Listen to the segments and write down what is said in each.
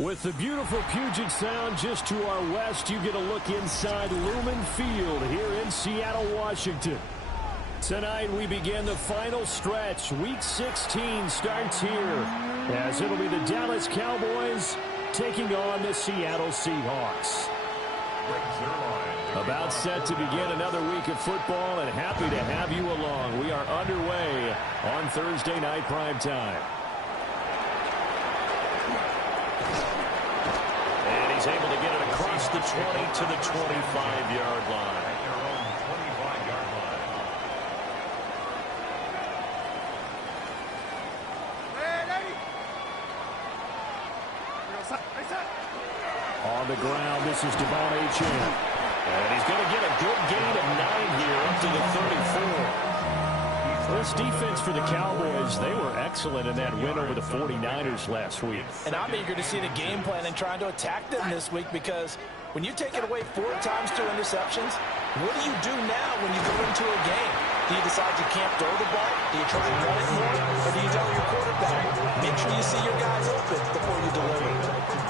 With the beautiful Puget Sound just to our west, you get a look inside Lumen Field here in Seattle, Washington. Tonight we begin the final stretch. Week 16 starts here, as it'll be the Dallas Cowboys taking on the Seattle Seahawks. About set to begin another week of football, and happy to have you along. We are underway on Thursday night primetime. And he's able to get it across the 20 to the 25-yard line. At your own 25-yard line. On the ground, this is Devon Achane. And he's going to get a good gain of 9 here up to the 34. This defense for the Cowboys, they were excellent in that win over the 49ers last week. And I'm eager to see the game plan and trying to attack them this week, because when you take it away 4 times 2 interceptions, what do you do now when you go into a game? Do you decide you can't throw the ball? Do you try to run it more? Or do you tell your quarterback, make sure you see your guys open before you deliver?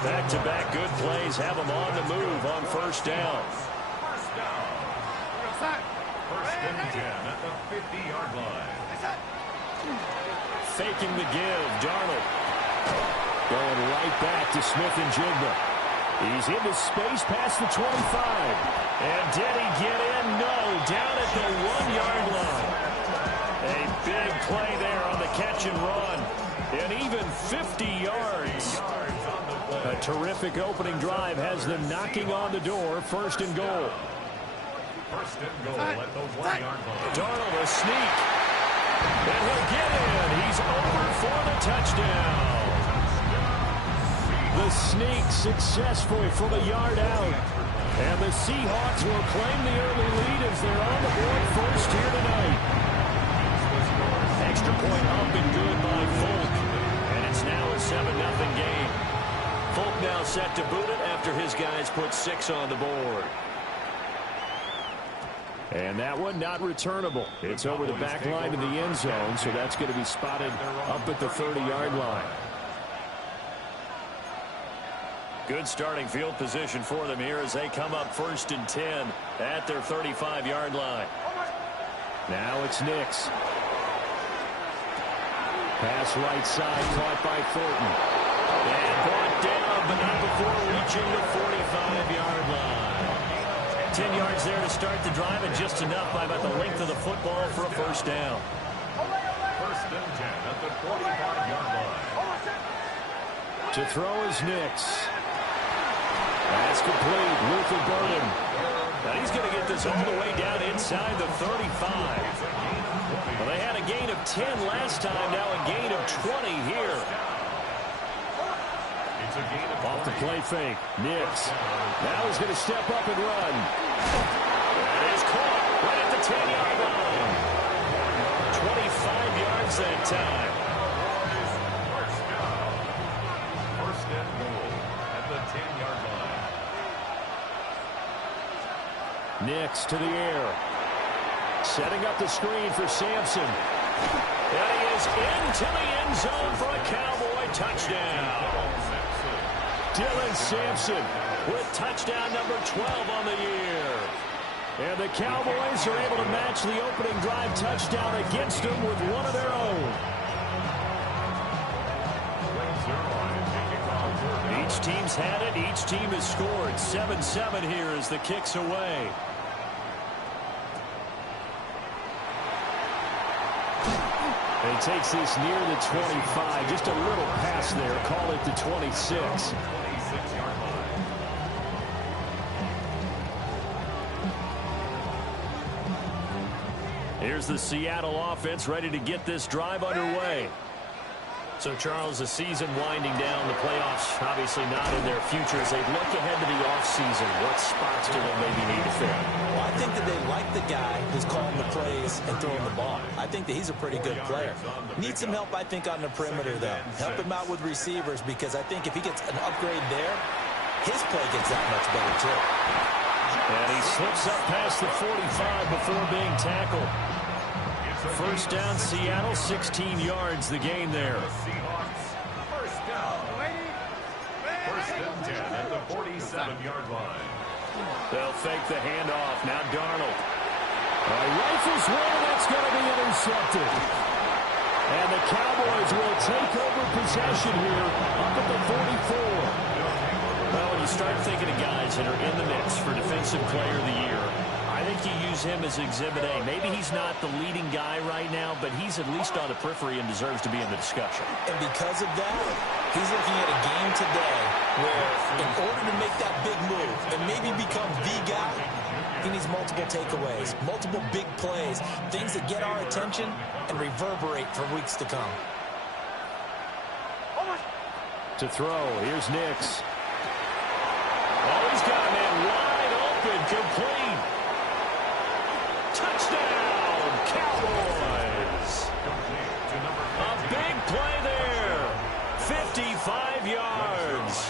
Back-to-back good plays have them on the move on first down. First and 10 at the 50-yard line. Faking the give, Darnold. Going right back to Smith-Njigba. He's into space past the 25. And did he get in? No, down at the 1-yard line. A big play there on the catch and run. And even 50 yards. A terrific opening drive has them knocking on the door. First and goal. First and goal at the 1-yard line. Darnold a sneak. And he'll get in. He's over for the touchdown. The sneak successful from a yard out. And the Seahawks will claim the early lead as they're on the board first here tonight. Extra point up and good by Folk. And it's now a 7-0 game. Folk now set to boot it after his guys put 6 on the board. And that one not returnable. It's over the back line of the end zone, so that's going to be spotted up at the 30-yard line. Good starting field position for them here as they come up first and 10 at their 35-yard line. Now it's Nix. Pass right side, caught by Thornton. And brought down, but not before reaching the 45-yard line. 10 yards there to start the drive, and just enough by about the length of the football for a first down. First and 10 at the 45-yard line. To throw is Nix. That's complete. Luther Burden. Now he's going to get this all the way down inside the 35. Well, they had a gain of 10 last time, now a gain of 20 here. Off the play fake. Nix. Now he's going to step up and run. That is caught right at the 10-yard line. 25 yards that time. First and goal at the 10-yard line. Nix to the air. Setting up the screen for Sampson. And he is into the end zone for a Cowboy touchdown. Dylan Sampson with touchdown number 12 on the year. And the Cowboys are able to match the opening drive touchdown against them with one of their own. Each team's had it. Each team has scored. 7-7 here as the kick's away. And he takes this near the 25. Just a little pass there. Call it the 26. Here's the Seattle offense ready to get this drive underway. So, Charles, the season winding down, the playoffs obviously not in their future. As they look ahead to the offseason, what spots do they maybe need to fill? Well, I think that they like the guy who's calling the plays and throwing the ball. I think that he's a pretty good player. Needs some help, I think, on the perimeter, though. Help him out with receivers, because I think if he gets an upgrade there, his play gets that much better, too. And he slips up past the 45 before being tackled. First down, Seattle, 16 yards the gain there. and 10 at the 47-yard line. They'll fake the handoff. Now Darnold. Rifles one, that's going to be intercepted. And the Cowboys will take over possession here up at the 44. Well, when you start thinking of guys that are in the mix for Defensive Player of the Year, I think you use him as Exhibit A. Maybe he's not the leading guy right now, but he's at least on the periphery and deserves to be in the discussion. And because of that, he's looking at a game today where in order to make that big move and maybe become the guy, he needs multiple takeaways, multiple big plays, things that get our attention and reverberate for weeks to come. To throw, here's Nix. Oh, he's got a man wide open, complete. Touchdown, Cowboys. A big play there. 55 yards.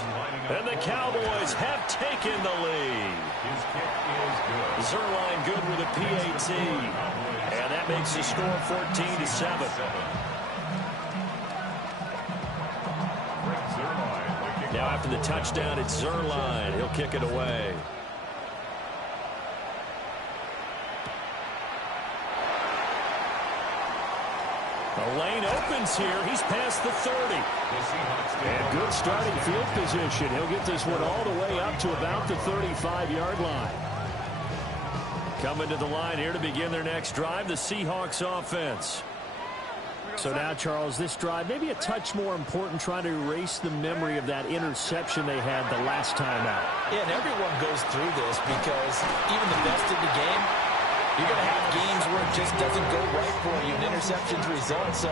And the Cowboys have taken the lead. Zerline good with a PAT. And that makes the score 14-7. Now after the touchdown, it's Zerline. He'll kick it away. The lane opens here. He's past the 30. And good starting field position. He'll get this one all the way up to about the 35-yard line. Coming to the line here to begin their next drive, the Seahawks offense. So now, Charles, this drive maybe a touch more important, trying to erase the memory of that interception they had the last time out. Yeah, and everyone goes through this because even the best in the game, you're going to have games where it just doesn't go right for you and interceptions result. So,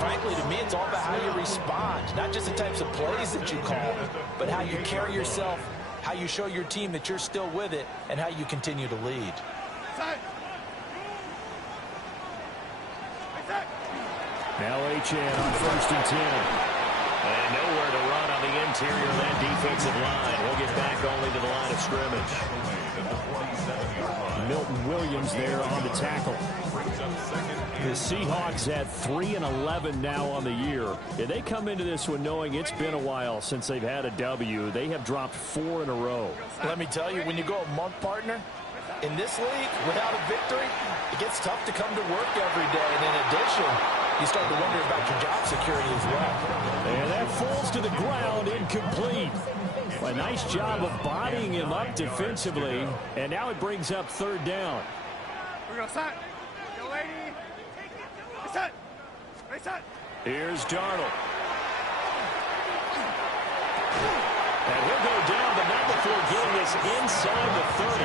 frankly, to me, it's all about how you respond. Not just the types of plays that you call, but how you carry yourself, how you show your team that you're still with it, and how you continue to lead. Now Achane on 1st and 10. And nowhere to run on the interior of that defensive line. He'll get back only to the line of scrimmage. Milton Williams there on the tackle. The Seahawks at 3-11 now on the year. Yeah, they come into this one knowing it's been a while since they've had a W. They have dropped 4 in a row. Let me tell you, when you go a month, partner, in this league, without a victory, it gets tough to come to work every day. And in addition, you start to wonder about your job security as well. And that falls to the ground, incomplete. A nice job of bodying him up defensively. And now it brings up 3rd down. We're going to set. Go, lady. Reset. Reset. Here's Darnold. And he'll go down, but not before getting this inside the 30.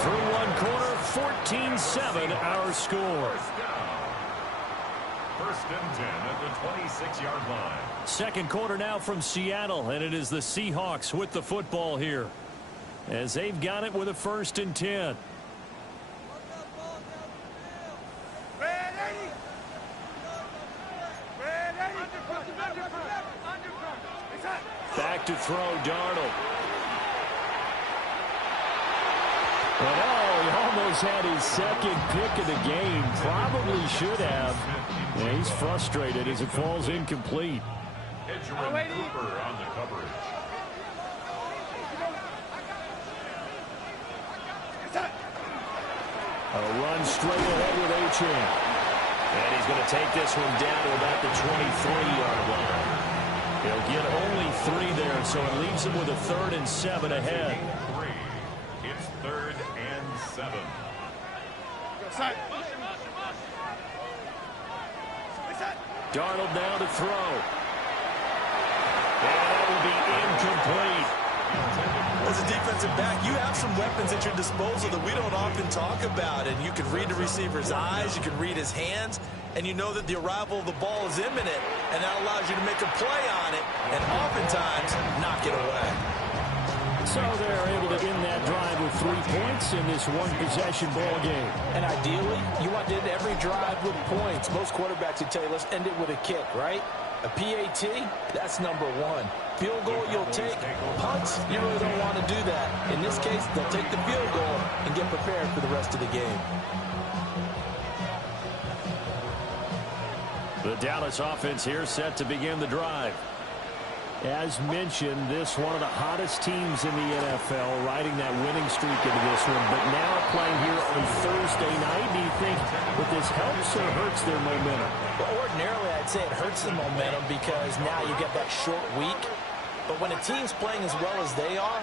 Through one corner, 14-7 our score. 1st and 10 at the 26-yard line. Second quarter now from Seattle, and it is the Seahawks with the football here, as they've got it with a 1st and 10. Back to throw, Darnold. But he almost had his second pick of the game. Probably should have. And he's frustrated as it falls incomplete. Cooper on the coverage. A run straight ahead with Achane. And he's going to take this one down to about the 23-yard line. He'll get only 3 there, so it leaves him with a 3rd and 7 ahead. It's 3rd and 7. Darnold now to throw. And that will be incomplete. As a defensive back, you have some weapons at your disposal that we don't often talk about. And you can read the receiver's eyes, you can read his hands, and you know that the arrival of the ball is imminent. And that allows you to make a play on it and oftentimes knock it away. So they're able to end that drive with 3 points in this one-possession ball game. And ideally, you want to end every drive with points. Most quarterbacks would tell you, let's end it with a kick, right? A PAT, that's number 1. Field goal you'll take. Punts, you really don't want to do that. In this case, they'll take the field goal and get prepared for the rest of the game. The Dallas offense here set to begin the drive. As mentioned, this one of the hottest teams in the NFL, riding that winning streak into this one. But now playing here on Thursday night, do you think that this helps or hurts their momentum? Well, ordinarily, I'd say it hurts the momentum because now you get that short week. But when a team's playing as well as they are,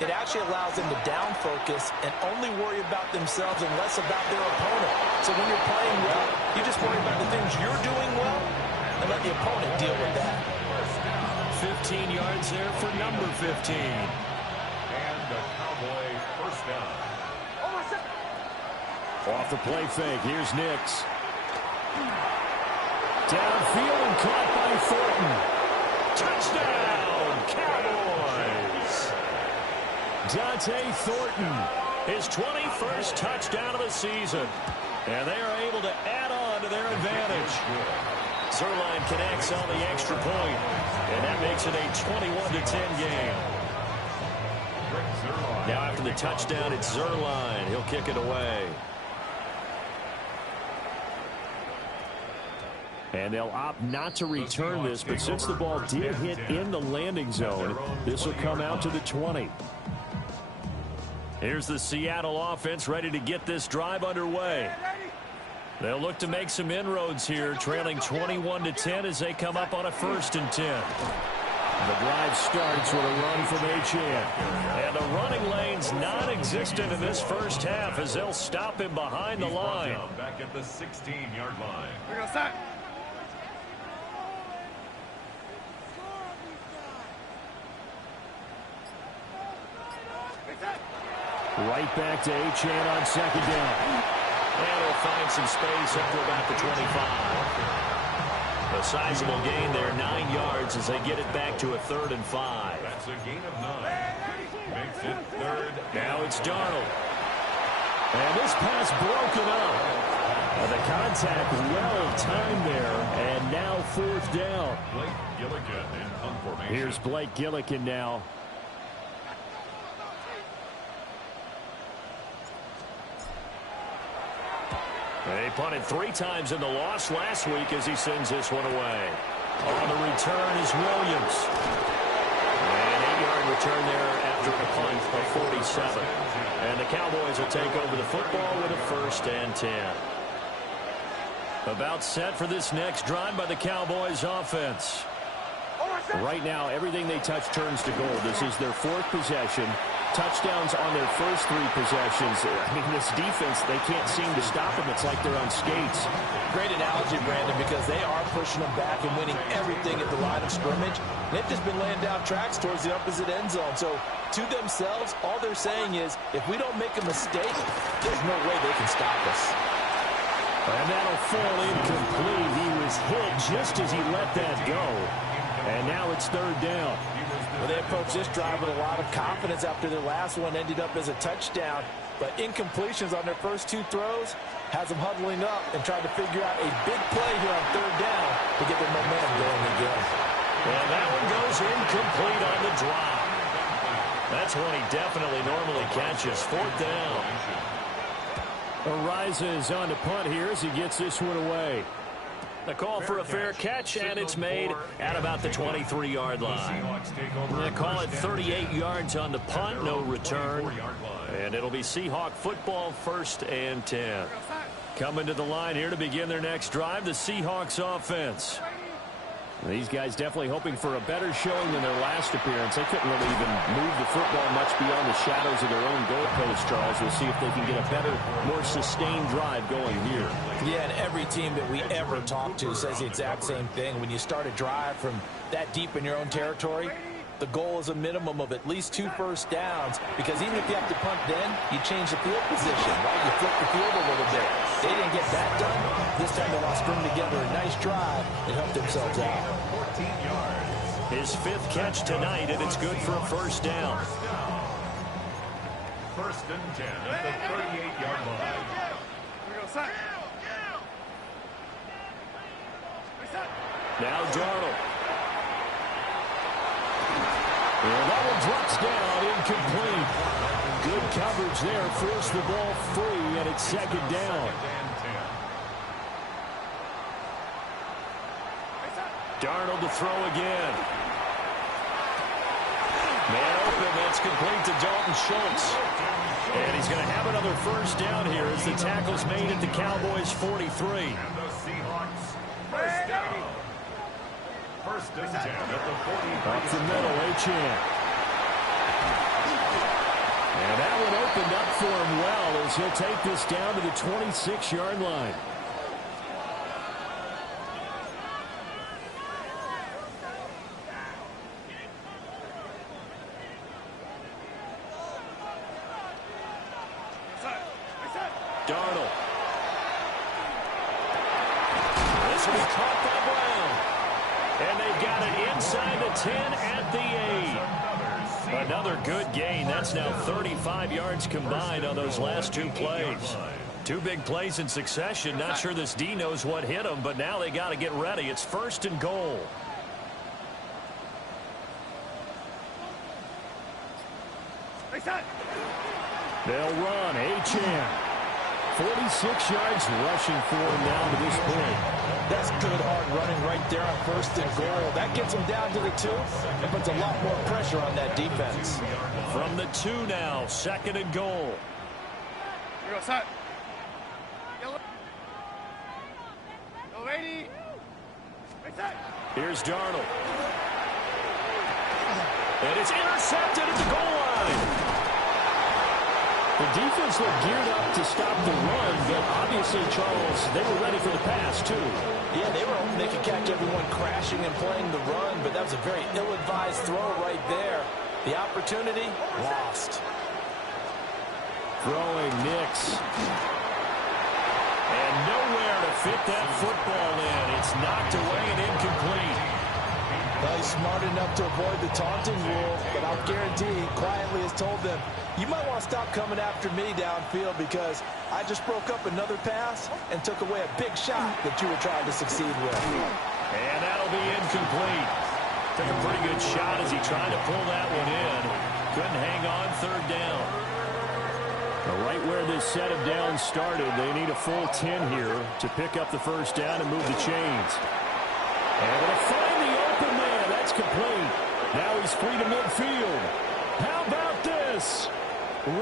it actually allows them to down focus and only worry about themselves and less about their opponent. So when you're playing well, you just worry about the things you're doing well and let the opponent deal with that. 15 yards there for number 15. And the Cowboy first down. Off the play fake, here's Nix. Downfield and caught by Thornton. Touchdown, Cowboys! Dante Thornton, his 21st touchdown of the season. And they are able to add on to their advantage. Zuerlein connects on the extra point, and that makes it a 21-10 game. Now after the touchdown, it's Zuerlein. He'll kick it away. And they'll opt not to return this, but since the ball did hit in the landing zone, this will come out to the 20. Here's the Seattle offense ready to get this drive underway. They'll look to make some inroads here, trailing 21-10 as they come up on a 1st and 10. The drive starts with a run from Achane. And the running lane's non-existent in this first half as they'll stop him behind the line. Back at the 16-yard line. We go set. Right back to Achane on 2nd down. And he'll find some space up to about the 25. A sizable gain there, 9 yards as they get it back to a 3rd and 5. That's a gain of 9. Makes it 3rd. Now it's Darnold. And this pass broken up. The contact well timed there, and now 4th down. Blake Gilligan in punt formation. Here's Blake Gilligan now. They punted 3 times in the loss last week as he sends this one away. On the return is Williams. An 8-yard return there after a punt of 47. And the Cowboys will take over the football with a 1st and 10. About set for this next drive by the Cowboys offense. Right now, everything they touch turns to gold. This is their 4th possession. Touchdowns on their first 3 possessions. I mean, this defense, they can't seem to stop them. It's like they're on skates. Great analogy, Brandon, because they are pushing them back and winning everything at the line of scrimmage. They've just been laying down tracks towards the opposite end zone. So, to themselves, all they're saying is, if we don't make a mistake, there's no way they can stop us. And that'll fall incomplete. He was hit just as he let that go. And now it's 3rd down. Well, they approached this drive with a lot of confidence after their last one ended up as a touchdown. But incompletions on their first 2 throws has them huddling up and trying to figure out a big play here on 3rd down to get their momentum going again. And that one goes incomplete on the drop. That's one he definitely normally catches. 4th down. Ariza is on to punt here as he gets this one away. The call for a fair catch, and it's made at about the 23-yard line. They call it 38 yards on the punt, no return. And it'll be Seahawk football, 1st and 10. Coming to the line here to begin their next drive, the Seahawks offense. These guys definitely hoping for a better showing than their last appearance. They couldn't really even move the football much beyond the shadows of their own goalpost, Charles. We'll see if they can get a better, more sustained drive going here. Yeah, and every team that we ever talk to says the exact same thing. When you start a drive from that deep in your own territory, the goal is a minimum of at least 2 first downs, because even if you have to punt then, you change the field position, right? You flip the field a little bit. They didn't get that done. This time they want to string together a nice drive and help themselves out. 14 yards. His 5th catch tonight, and it's good for a 1st down. 1st and 10 at the 38-yard line. We go set. Now Darnold. And that one drops down, incomplete. Good coverage there, forced the ball free, and it's 2nd down. Darnold to throw again. Man open, that's complete to Dalton Schultz. And he's going to have another first down here as the tackle's made at the Cowboys' 43. And the Seahawks, first down. First and 10 at the 43. Up the middle, Achane. And that one opened up for him well as he'll take this down to the 26-yard line. Darnold. This will be caught by Brown. And they've got it inside the 10 at the 8. Another good gain. That's now 35 yards combined on those last two plays. Two big plays in succession. Not sure this D knows what hit them, but now they got to get ready. It's first and goal. They'll run. Achane. 46 yards rushing for him down to this point. That's good hard running right there on first and goal. That gets him down to the 2 and puts a lot more pressure on that defense. From the 2 now, second and goal. Here goes set. Yellow lady. Set. Here's Darnold. And it's intercepted at the goal line. The defense looked geared up to stop the run, but obviously, Charles, they were ready for the pass, too. Yeah, they were hoping they could catch everyone crashing and playing the run, but that was a very ill-advised throw right there. The opportunity, lost. Throwing Nix. And nowhere to fit that football in. It's knocked away and incomplete. Well, he's smart enough to avoid the taunting rule, but I'll guarantee he quietly has told them, you might want to stop coming after me downfield because I just broke up another pass and took away a big shot that you were trying to succeed with. And that'll be incomplete. Took a pretty good shot as he tried to pull that one in. Couldn't hang on third down. Right where this set of downs started, they need a full 10 here to pick up the first down and move the chains. And they'll find the open man. That's complete. Now he's free to midfield. How about this?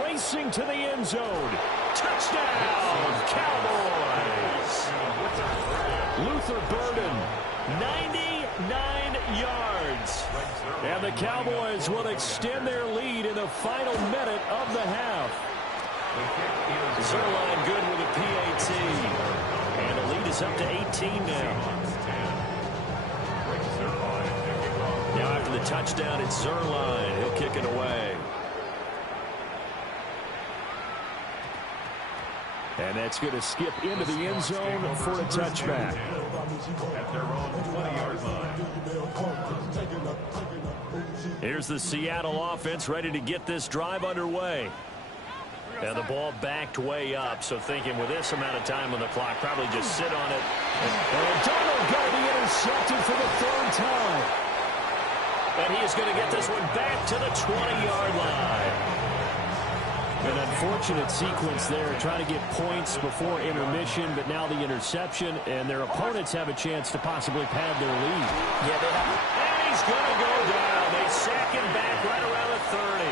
Racing to the end zone. Touchdown, Cowboys. Luther Burden, 99 yards. And the Cowboys will extend their lead in the final minute of the half. Zerline good with a PAT. And the lead is up to 18 now. Now after the touchdown, it's Zerline. He'll kick it away. And that's going to skip into the end zone for a touchback. At their own 20-yard line. Here's the Seattle offense ready to get this drive underway. Now the ball backed way up, so thinking with this amount of time on the clock, probably just sit on it. And Darnold going to be intercepted for the third time. And he is going to get this one back to the 20-yard line. An unfortunate sequence there, trying to get points before intermission, but now the interception, and their opponents have a chance to possibly pad their lead. Yeah, they have. And he's going to go down. They sack him back right around the 30.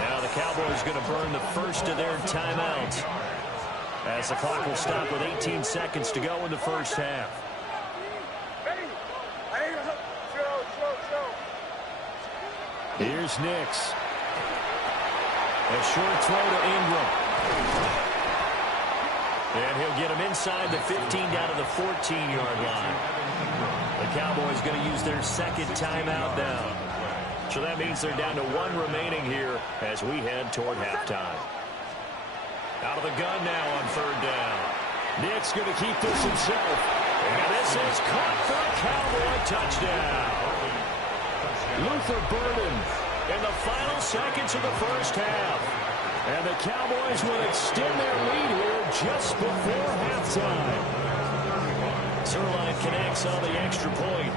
Now the Cowboys going to burn the first of their timeouts, as the clock will stop with 18 seconds to go in the first half. Here's Nix. A short throw to Ingram. And he'll get him inside the 15 down to the 14-yard line. The Cowboys going to use their second timeout now. So that means they're down to one remaining here as we head toward halftime. Out of the gun now on third down. Nick's going to keep this himself. And this is caught for a Cowboy touchdown. Luther Burden in the final seconds of the first half. And the Cowboys will extend their lead here just before halftime. Zerline connects on the extra point.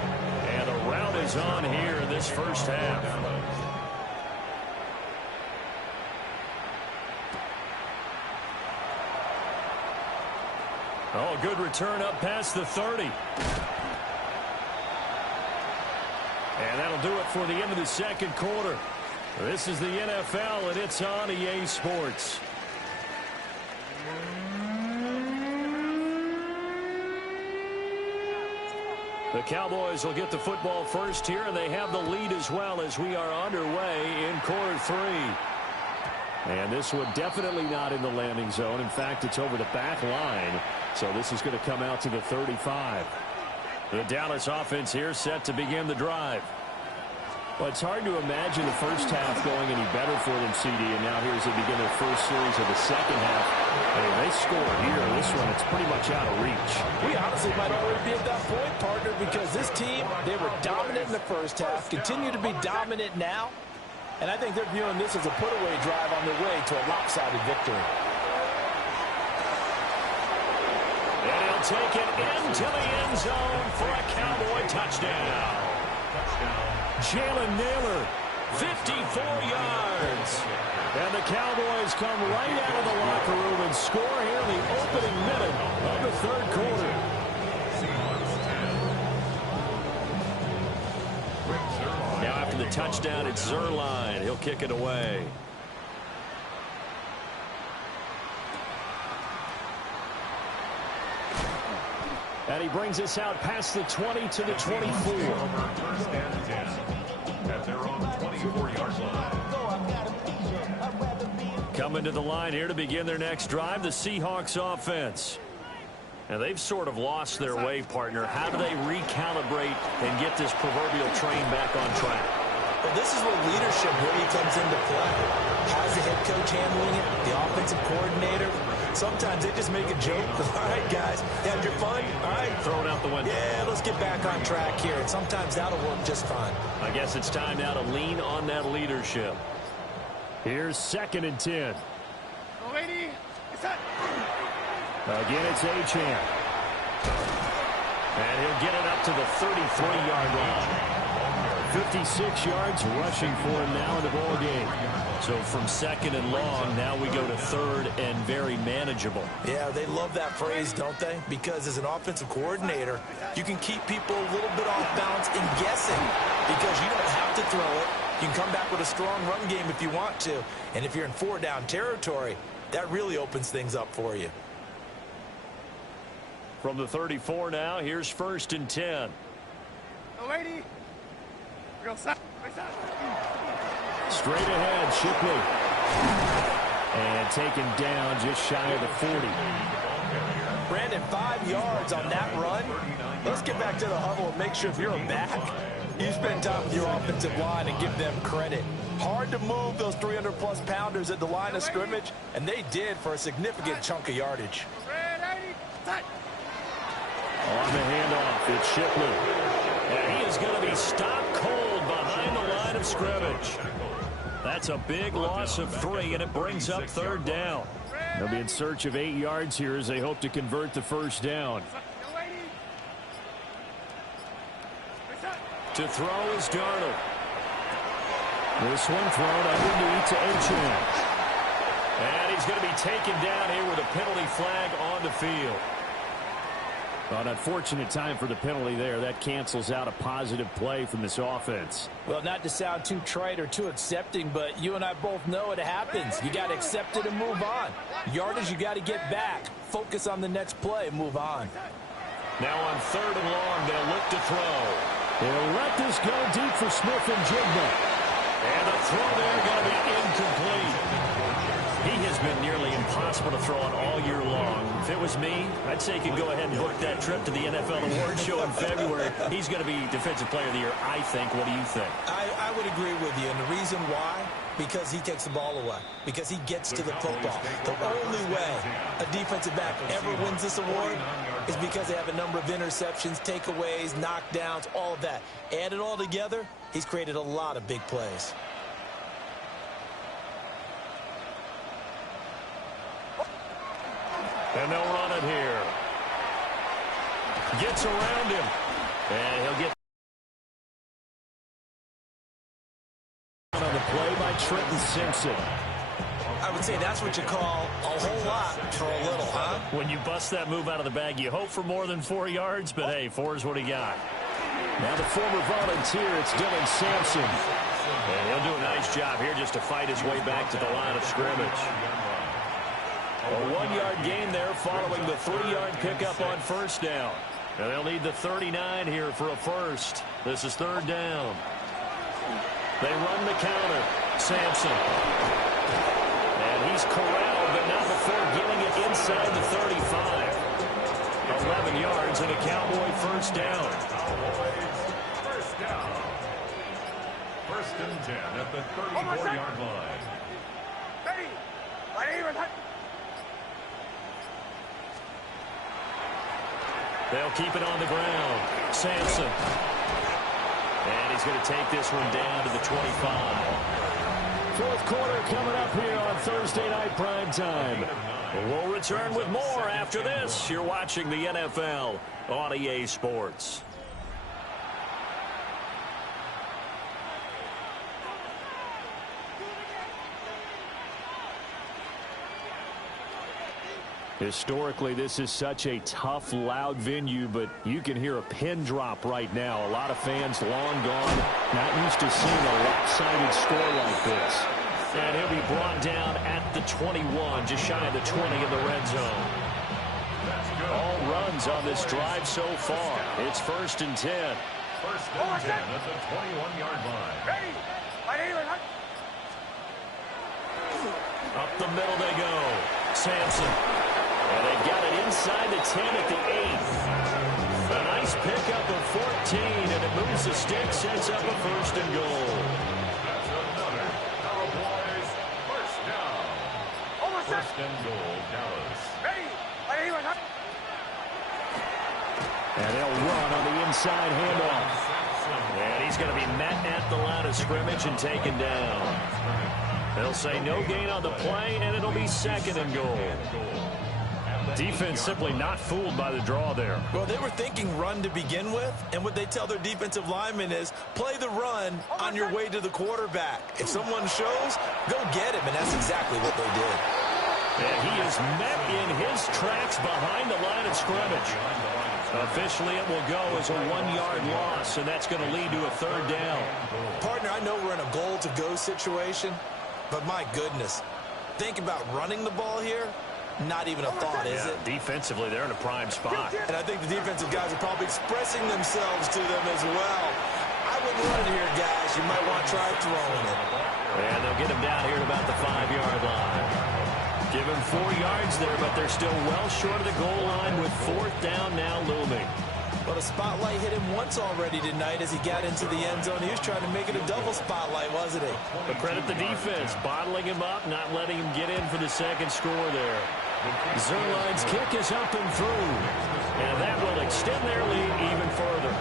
And the rout is on here in this first half. Oh, good return up past the 30. And that'll do it for the end of the second quarter. This is the NFL, and it's on EA Sports. The Cowboys will get the football first here, and they have the lead as well as we are underway in quarter three. And this one definitely not in the landing zone. In fact, it's over the back line. So this is going to come out to the 35. The Dallas offense here set to begin the drive. Well, it's hard to imagine the first half going any better for them, CD, and now here as they begin their first series of the second half. And they score here. This one, it's pretty much out of reach. We honestly might already be at that point, partner, because this team, they were dominant in the first half, continue to be dominant now, and I think they're viewing this as a put-away drive on their way to a lopsided victory. And he'll take it into the end zone for a Cowboy touchdown. Jalen Naylor, 54 yards. And the Cowboys come right out of the locker room and score here in the opening minute of the third quarter. Now after the touchdown, it's Zerline. He'll kick it away. And he brings us out past the 20 to the 24. First and 10 at their own 24-yard line. Coming to the line here to begin their next drive, the Seahawks offense. And they've sort of lost their way, partner. How do they recalibrate and get this proverbial train back on track? Well, this is where leadership really comes into play. How's the head coach handling it? The offensive coordinator? Sometimes they just make a joke. All right, guys, you had your fun? All right. Throw it out the window. Yeah, let's get back on track here. And sometimes that'll work just fine. I guess it's time now to lean on that leadership. Here's 2nd and 10. Go, lady. It's set. Again, it's Achane. And he'll get it up to the 33-yard line. 56 yards rushing for him now in the ball game. So from 2nd and long, now we go to 3rd and very manageable. Yeah, they love that phrase, don't they? Because as an offensive coordinator, you can keep people a little bit off balance and guessing because you don't have to throw it. You can come back with a strong run game if you want to. And if you're in 4-down territory, that really opens things up for you. From the 34 now, here's 1st and 10. Go, lady. Real set. Straight ahead, Shipley. And taken down just shy of the 40. Brandon, 5 yards on that run. Let's get back to the huddle and make sure if you're a back, you spend time with your offensive line and give them credit. Hard to move those 300-plus pounders at the line of scrimmage, and they did for a significant chunk of yardage. On the handoff, it's Shipley. And he is going to be stopped cold behind the line of scrimmage. That's a big loss of 3, and it brings up 3rd down. They'll be in search of 8 yards here as they hope to convert the 1st down. To throw is Darnold. This one thrown underneath to Achane. And he's going to be taken down here with a penalty flag on the field. Well, an unfortunate time for the penalty there. That cancels out a positive play from this offense. Well, not to sound too trite or too accepting, but you and I both know it happens. You got to accept it and move on. Yardage, you got to get back. Focus on the next play and move on. Now on 3rd and long, they'll look to throw. They'll let this go deep for Smith and Jigba. And the throw there going to be incomplete. He has been nearly impossible to throw on all year long. If it was me, I'd say he could go ahead and book that trip to the NFL Awards show in February. He's going to be Defensive Player of the Year, I think. What do you think? I would agree with you, and the reason why, because he takes the ball away, because he gets to the football. The only way a defensive back ever wins this award is because they have a number of interceptions, takeaways, knockdowns, all of that. Add it all together, he's created a lot of big plays. And they'll run it here. Gets around him. And he'll get on the play by Trenton Simpson. I would say that's what you call a whole lot for a little, huh? When you bust that move out of the bag, you hope for more than 4 yards, but hey, 4 is what he got. Now the former volunteer, it's Dylan Sampson. And he'll do a nice job here just to fight his way back to the line of scrimmage. A 1-yard gain there following the 3-yard pickup on first down. And they'll need the 39 here for a first. This is third down. They run the counter. Sampson. And he's corralled, but not before getting it inside the 35. 11 yards and a Cowboy first down. First down. First and 10 at the 34-yard line. They'll keep it on the ground. Sampson. And he's going to take this one down to the 25. Fourth quarter coming up here on Thursday Night Primetime. We'll return with more after this. You're watching the NFL on EA Sports. Historically, this is such a tough, loud venue, but you can hear a pin drop right now. A lot of fans long gone, not used to seeing a lopsided score like this. And he'll be brought down at the 21, just shy of the 20 in the red zone. All runs on this drive so far. It's first and 10. First and 10 at the 21-yard line. Up the middle they go. Sampson. And they've got it inside the 10 at the 8. A nice pickup of 14, and it moves the stick, sets up a first and goal. That's another Cowboys first down. First and goal, Dallas. And they'll run on the inside handoff. And he's going to be met at the line of scrimmage and taken down. They'll say no gain on the play, and it'll be second and goal. Defense simply not fooled by the draw there. Well, they were thinking run to begin with, and what they tell their defensive linemen is play the run on your way to the quarterback. If someone shows, go get him, and that's exactly what they did. And he is met in his tracks behind the line of scrimmage. Officially, it will go as a 1-yard loss, and that's going to lead to a third down. Partner, I know we're in a goal-to-go situation, but my goodness, think about running the ball here. Not even a thought, is it? Defensively, they're in a prime spot. And I think the defensive guys are probably expressing themselves to them as well. I wouldn't run it here, guys. You might want to try throwing it. And they'll get him down here at about the 5-yard line. Give him 4 yards there, but they're still well short of the goal line with fourth down now looming. Well, the spotlight hit him once already tonight as he got into the end zone. He was trying to make it a double spotlight, wasn't he? But credit the defense, bottling him up, not letting him get in for the second score there. Zerline's kick is up and through. And that will extend their lead even further.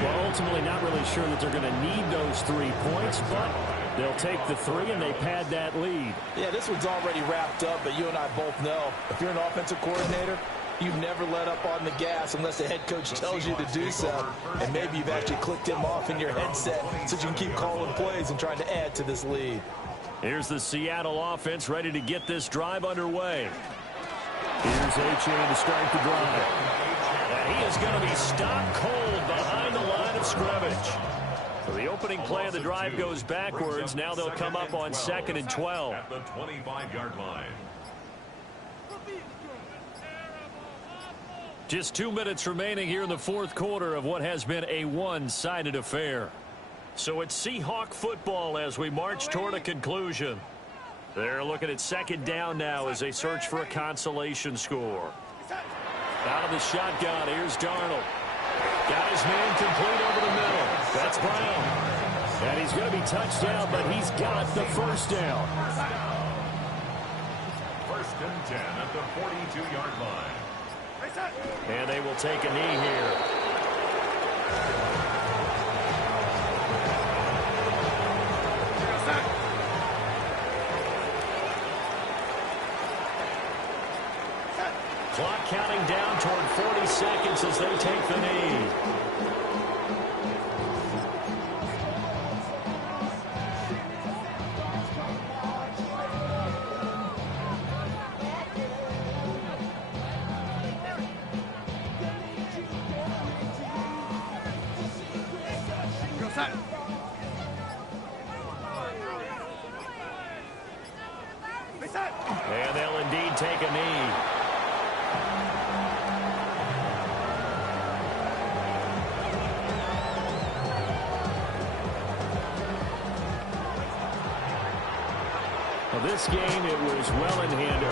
Well, ultimately not really sure that they're going to need those 3 points, but they'll take the 3 and they pad that lead. Yeah, this one's already wrapped up, but you and I both know if you're an offensive coordinator, you never let up on the gas unless the head coach tells you to do so. And maybe you've actually clicked him off in your headset so you can keep calling plays and trying to add to this lead. Here's the Seattle offense ready to get this drive underway. Here's Achane to start the drive. And he is going to be stopped cold behind the line of scrimmage. So the opening play of the drive goes backwards. Now they'll come up on 2nd and 12. At the 25-yard line. Just 2 minutes remaining here in the fourth quarter of what has been a one-sided affair. So it's Seahawk football as we march toward a conclusion. They're looking at second down now as they search for a consolation score. Out of the shotgun, here's Darnold. Got his man complete over the middle. That's Brown. And he's going to be touched down, but he's got the first down. First and 10 at the 42-yard line. And they will take a knee here. Clock counting down toward 40 seconds as they take the knee. Well, this game, it was well in hand